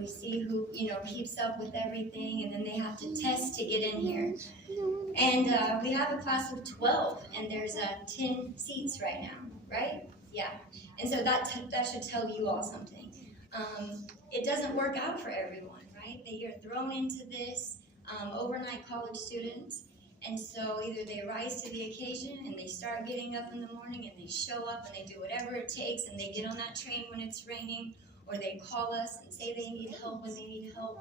we see who, keeps up with everything, and then they have to test to get in here. And we have a class of 12, and there's 10 seats right now, right? Yeah. And so that should tell you all something. It doesn't work out for everyone, right? They are thrown into this, overnight college students. And so either they rise to the occasion and they start getting up in the morning and they show up and they do whatever it takes and they get on that train when it's raining, or they call us and say they need help when they need help.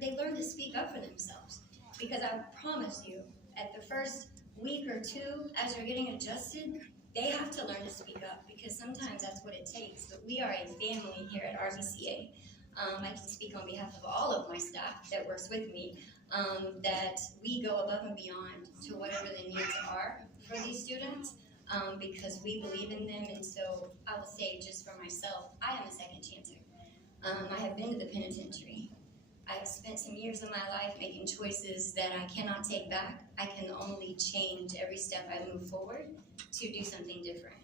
They learn to speak up for themselves. Because I promise you, at the first week or two, as you're getting adjusted, they have to learn to speak up, because sometimes that's what it takes. But we are a family here at RBCA. I can speak on behalf of all of my staff that works with me, that we go above and beyond to whatever the needs are for these students, because we believe in them. And so I will say, just for myself, I am a second chancer. I have been to the penitentiary. I've spent some years of my life making choices that I cannot take back. I can only change every step I move forward to do something different.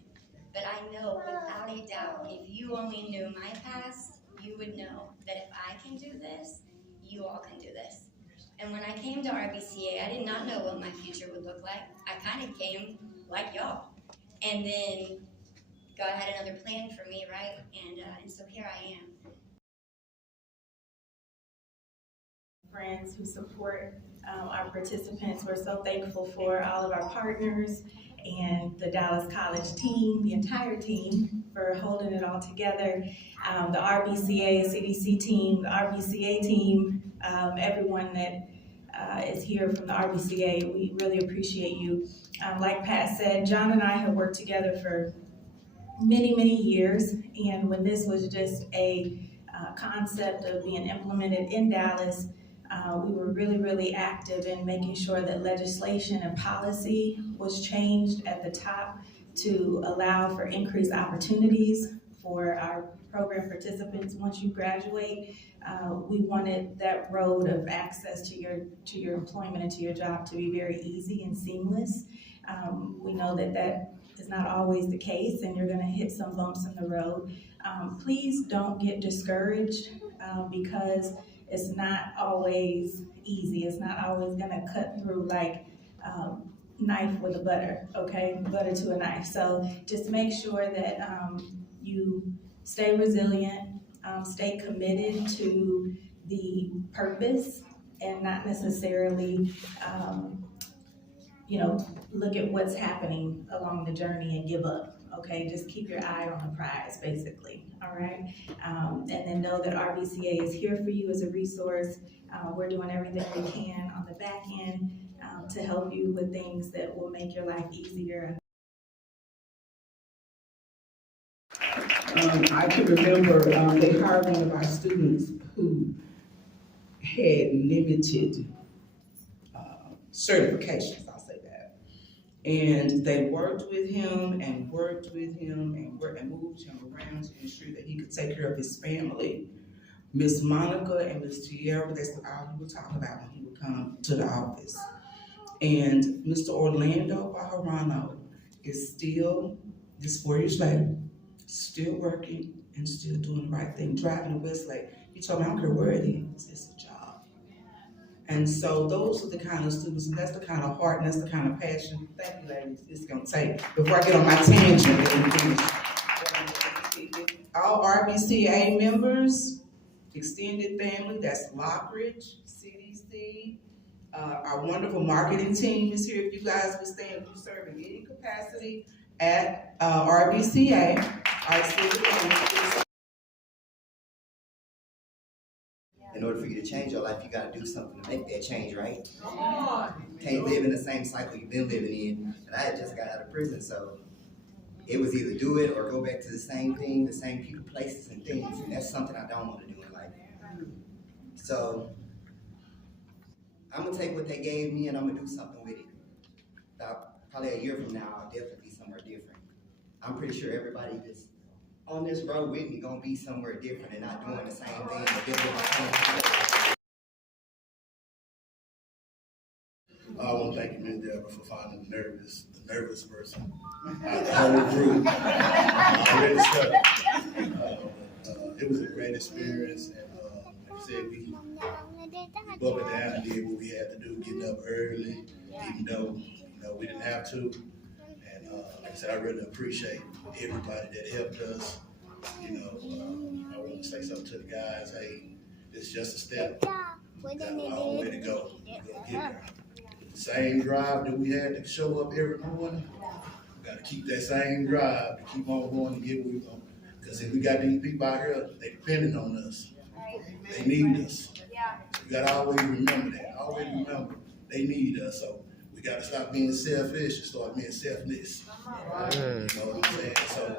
But I know without a doubt, if you only knew my past, you would know that if I can do this, you all can do this. And when I came to RBCA, I did not know what my future would look like. I kind of came like y'all. And then God had another plan for me, right? And so here I am. Friends who support our participants. We're so thankful for all of our partners and the Dallas College team, the entire team, for holding it all together. The RBCA, CDC team, the RBCA team, everyone that is here from the RBCA, we really appreciate you. Like Pat said, John and I have worked together for many, many years, and when this was just a concept of being implemented in Dallas, we were really, really active in making sure that legislation and policy was changed at the top to allow for increased opportunities for our program participants. Once you graduate, we wanted that road of access to your employment and to your job to be very easy and seamless. We know that is not always the case, and you're going to hit some bumps in the road. Please don't get discouraged because it's not always easy. It's not always going to cut through like knife with a butter, okay? Butter to a knife. So just make sure that you stay resilient, stay committed to the purpose, and not necessarily look at what's happening along the journey and give up, okay? Just keep your eye on the prize, basically, all right? And then know that RBCA is here for you as a resource. We're doing everything we can on the back end to help you with things that will make your life easier. I can remember they hired one of our students who had limited certifications, I'll say that. And they worked with him and moved him around to ensure that he could take care of his family. Miss Monica and Miss Tierra, that's all he would talk about when he would come to the office. And Mr. Orlando Bajarano is still, this 4 years later, still working and still doing the right thing, driving to Westlake. He told me, I don't care where it is, it's a job. And so those are the kind of students, and that's the kind of heart, and that's the kind of passion, thank you ladies, it's gonna take, before I get on my tangent and finish. All RBCA members, extended family, that's Lockridge, CDC, our wonderful marketing team is here. If you guys would stand, if you serve in any capacity at RBCA, in order for you to change your life, you got to do something to make that change, right? You can't live in the same cycle you've been living in. And I had just got out of prison, so it was either do it or go back to the same thing, the same people, places, and things. And that's something I don't want to do in life. So I'm going to take what they gave me and I'm going to do something with it. Probably a year from now, I'll definitely be somewhere different. I'm pretty sure everybody that's on this road with me gonna be somewhere different and not doing the same thing, but doing the same thing. I want to thank you, Ms. Deborah, for finding the nervous person out of the whole group. I already studied. it was a great experience, and like I said, we buckled down and did what we had to do, getting up early, even though we didn't have to. And like I said, I really appreciate everybody that helped us. I want to say something to the guys. Hey, it's just a step. We got a long way to go. We're gonna get there. The same drive that we had to show up every morning, we got to keep that same drive to keep on going and get where we're going. Because if we got these people out here, they depending on us. They need us. You got to always remember that. Always remember they need us. So we got to stop being selfish and start being selfless. You know what I'm saying? So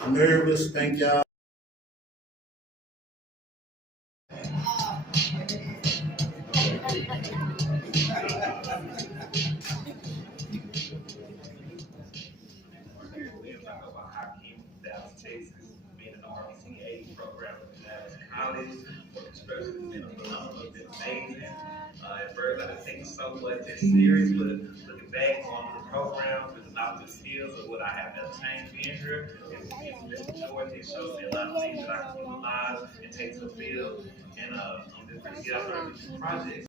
I'm nervous. Thank y'all. Being in the RCA program in Dallas College, especially has been phenomenal, been amazing. At first, I didn't take so much as serious, but looking back on the program with the knowledge and skills of what I have obtained being here, it's been joy. It shows me a lot of things that I can utilize and take to the field. And I'm just going to get out there and do projects.